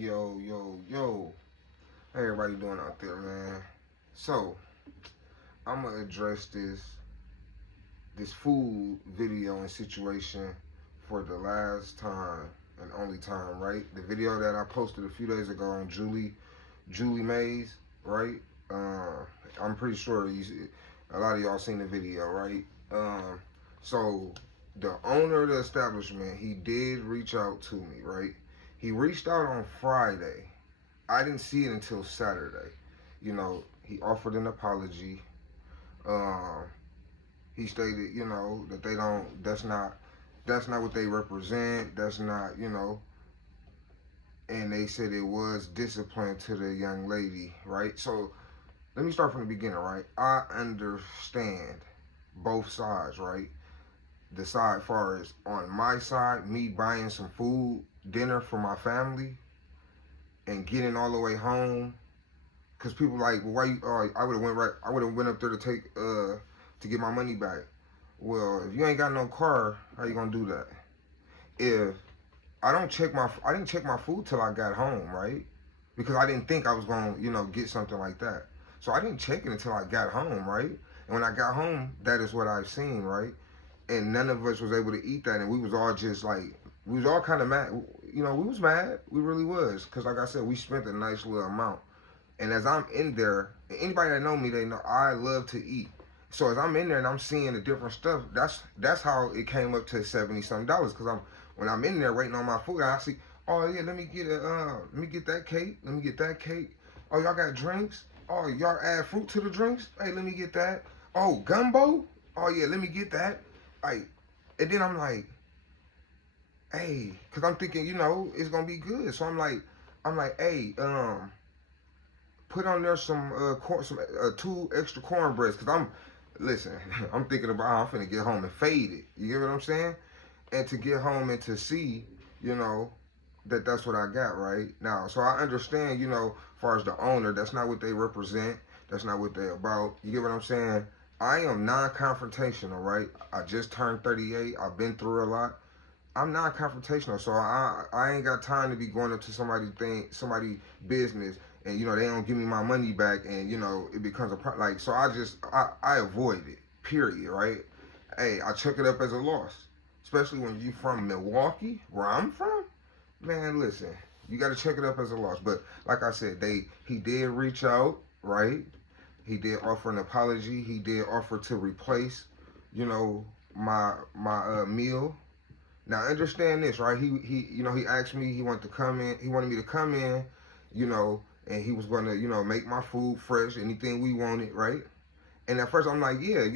Yo. How everybody doing out there, man? So, I'm gonna address this food video and situation for the last time and only time, right? The video that I posted a few days ago on Julie Mays, right? Uh, I'm pretty sure a lot of y'all seen the video, right? So the owner of the establishment, he did reach out to me, right? He reached out on Friday. I didn't see it until Saturday. He offered an apology. Um, he stated, that they don't. That's not what they represent. That's not, And they said it was discipline to the young lady, right? So let me start from the beginning, right? I understand both sides, right? The side far as on my side, me buying some food, dinner for my family, and getting all the way home, because people like, well, why you? I would have went right. I would have went up there to get my money back. Well, if you ain't got no car, how you gonna do that? If I didn't check my food till I got home, right? Because I didn't think I was gonna, get something like that. So I didn't check it until I got home, right? And when I got home, that is what I've seen, right? And none of us was able to eat that, and we was all just like, we was all kind of mad. We was mad. We really was, because like I said, we spent a nice little amount. And as I'm in there, anybody that know me, they know I love to eat. So as I'm in there and I'm seeing the different stuff, that's how it came up to $70-something. Because when I'm in there waiting on my food, I see, oh yeah, let me get that cake. Let me get that cake. Oh, y'all got drinks? Oh, y'all add fruit to the drinks? Hey, let me get that. Oh, gumbo? Oh yeah, let me get that. Like, and then I'm like, hey, because I'm thinking, it's gonna be good. So I'm like, hey, put on there some two extra cornbreads, because listen, I'm thinking about how I'm finna get home and fade it. You get what I'm saying? And to get home and to see, that's what I got right now. So I understand, as far as the owner, that's not what they represent. That's not what they about. You get what I'm saying? I am non-confrontational, right? I just turned 38. I've been through a lot. I'm non-confrontational, so I ain't got time to be going up to somebody business, and they don't give me my money back, and it becomes a problem. Like, so I avoid it. Period. Right? Hey, I check it up as a loss, especially when you from Milwaukee, where I'm from. Man, listen, you got to check it up as a loss. But like I said, he did reach out, right? He did offer an apology. He did offer to replace, my meal. Now understand this, right? He asked me. He wanted to come in. He wanted me to come in, and he was going to, make my food fresh, anything we wanted, right? And at first I'm like, yeah,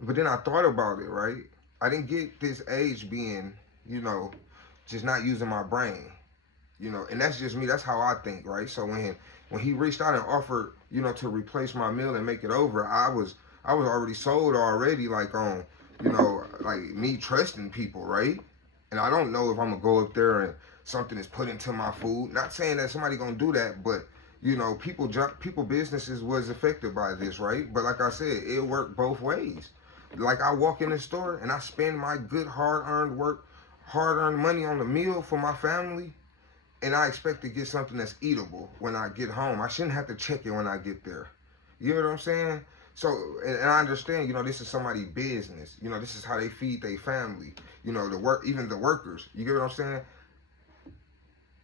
But then I thought about it, right? I didn't get this age being, just not using my brain, And that's just me. That's how I think, right? So when he reached out and offered, to replace my meal and make it over, I was already sold already, like on, like me trusting people, right? And I don't know if I'm gonna go up there and something is put into my food. Not saying that somebody gonna do that, but people businesses was affected by this, right? But like I said, it worked both ways. Like, I walk in the store and I spend my good hard-earned money on the meal for my family, and I expect to get something that's eatable when I get home. I shouldn't have to check it when I get there. You know what I'm saying? So, and I understand, this is somebody's business. This is how they feed their family. Even the workers. You get what I'm saying?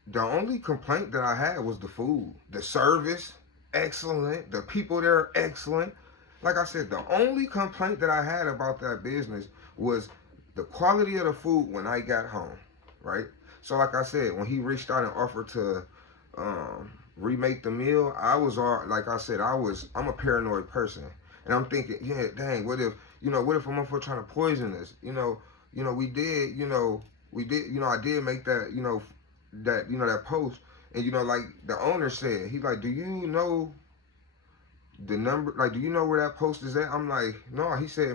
The only complaint that I had was the food. The service, excellent. The people there, excellent. Like I said, the only complaint that I had about that business was the quality of the food when I got home, right? So like I said, when he reached out and offered to remake the meal, I was all, like I said, I'm a paranoid person. And I'm thinking, yeah, dang, what if a motherfucker trying to poison us? I did make that, that post. And, like the owner said, he's like, do you know the number? Like, do you know where that post is at? I'm like, no. He said,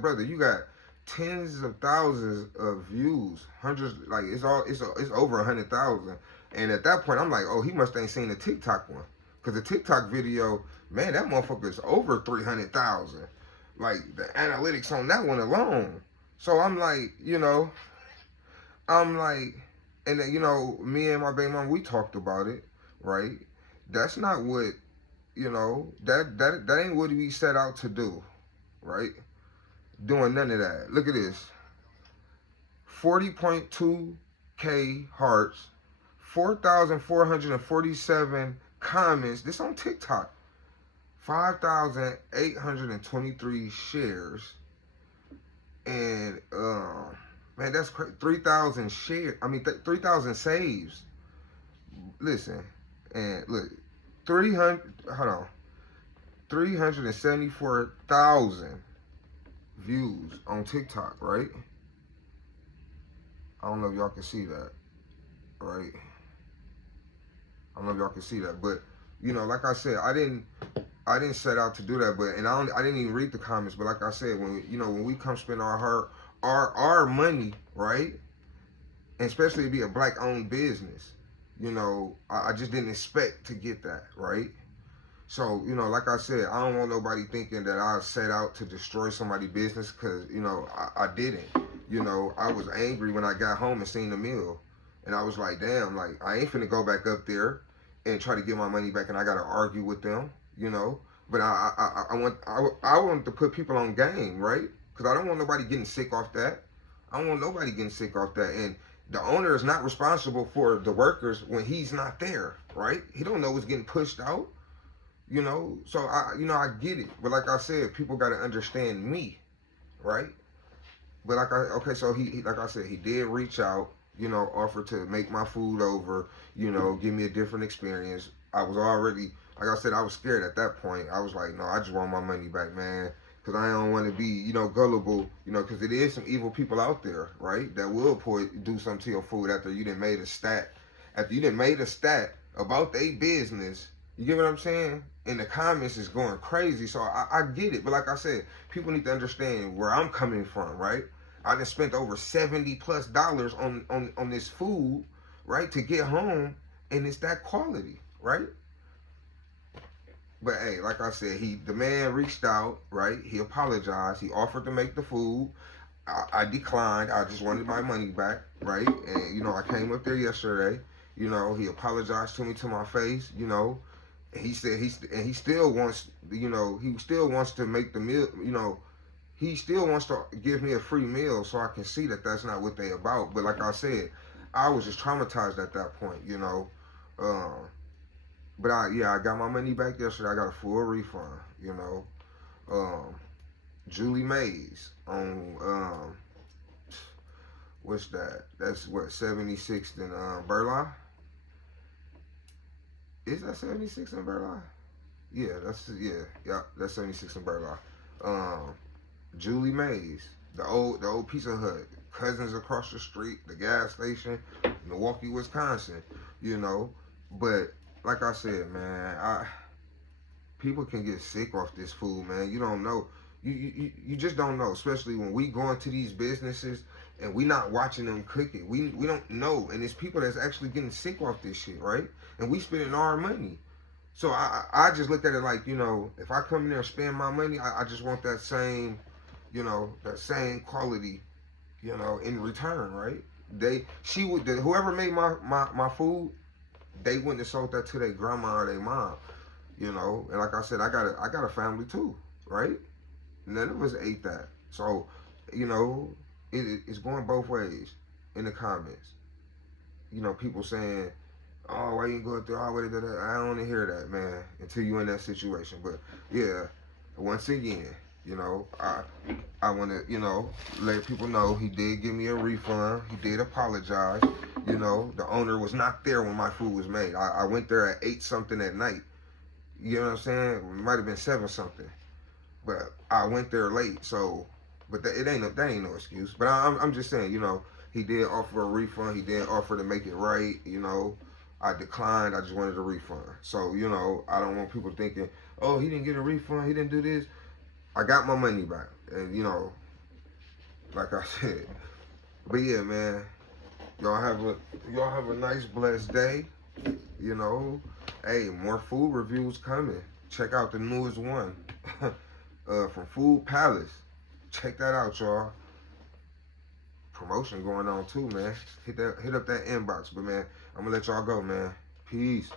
brother, you got tens of thousands of views, hundreds, like it's over 100,000. And at that point, I'm like, oh, he must ain't seen the TikTok one, because the TikTok video, man, that motherfucker's over 300,000. Like, the analytics on that one alone. So I'm like, I'm like, And you know, me and my baby mom, we talked about it, right? That's not what, you know, that ain't what we set out to do, right? Doing none of that. Look at this. 40.2K hearts, 4,447 comments. This on TikTok. 5,823 shares. And man, that's crazy. 3,000 shares. I mean, 3,000 saves. Listen, and look, 300. Hold on, 374,000 views on TikTok, right? I don't know if y'all can see that, right? I don't know if y'all can see that, but you know, like I said, I didn't set out to do that, but and I didn't even read the comments, but like I said, when we come spend our money, right, and especially to be a black owned business, you know, I just didn't expect to get that, right? So, you know, like I said, I don't want nobody thinking that I set out to destroy somebody's business, because, you know, I didn't. You know, I was angry when I got home and seen the meal. And I was like, damn, like, I ain't finna go back up there and try to get my money back, and I gotta argue with them, you know? But I want to put people on game, right? Because I don't want nobody getting sick off that. I don't want nobody getting sick off that. And the owner is not responsible for the workers when he's not there, right? He don't know what's getting pushed out. You know, so I get it, but like I said, people got to understand me, right? But okay, so like I said, he did reach out, you know, offer to make my food over, you know, give me a different experience. I was already, like I said, I was scared at that point. I was like, no, I just want my money back, man, because I don't want to be, you know, gullible, you know, because it is some evil people out there, right, that will do something to your food after you done made a stat, about their business. You get what I'm saying? And the comments is going crazy, so I get it. But like I said, people need to understand where I'm coming from, right? I just spent over $70+ on this food, right, to get home, and it's that quality, right? But hey, like I said, the man reached out, right? He apologized. He offered to make the food. I declined. I just wanted my money back, right? And you know, I came up there yesterday. You know, he apologized to me to my face. You know, he said he still wants, you know, he still wants to make the meal, you know, he still wants to give me a free meal, so I can see that that's not what they about. But like I said, I was just traumatized at that point, you know. But I got my money back yesterday. I got a full refund, you know. Julie Mays on what's that? That's what, 76th and Burleigh. Is that 76 in Burleigh? Yeah, that's 76 in Burleigh. Julie Mays, the old Pizza Hut, cousins across the street, the gas station, Milwaukee, Wisconsin. You know, but like I said, man, people can get sick off this food, man. You don't know. You just don't know, especially when we go into these businesses and we not watching them cook it. We don't know, and it's people that's actually getting sick off this shit, right? And we spending our money. So I just look at it like, you know, if I come in there and spend my money, I just want that same, you know, that same quality, you know, in return, right? Whoever made my food, they wouldn't have sold that to their grandma or their mom, you know. And like I said, I got a family too, right? None of us ate that. So, you know, it's going both ways in the comments. You know, people saying, oh, why you go through all the way to that? I don't want to hear that, man, until you in that situation. But yeah, once again, you know, I want to, you know, let people know he did give me a refund. He did apologize. You know, the owner was not there when my food was made. I went there at 8 something at night. You know what I'm saying? It might have been 7 something. But I went there late, so, but that ain't no excuse. But I'm just saying, you know, he did offer a refund. He did offer to make it right. You know, I declined. I just wanted a refund. So, you know, I don't want people thinking, oh, he didn't get a refund. He didn't do this. I got my money back, and you know, like I said. But yeah, man, y'all have a nice, blessed day. You know, hey, more food reviews coming. Check out the newest one. From Food Palace. Check that out, y'all. promotion going on too, man. Hit up that inbox, but man, I'm gonna let y'all go, man. Peace.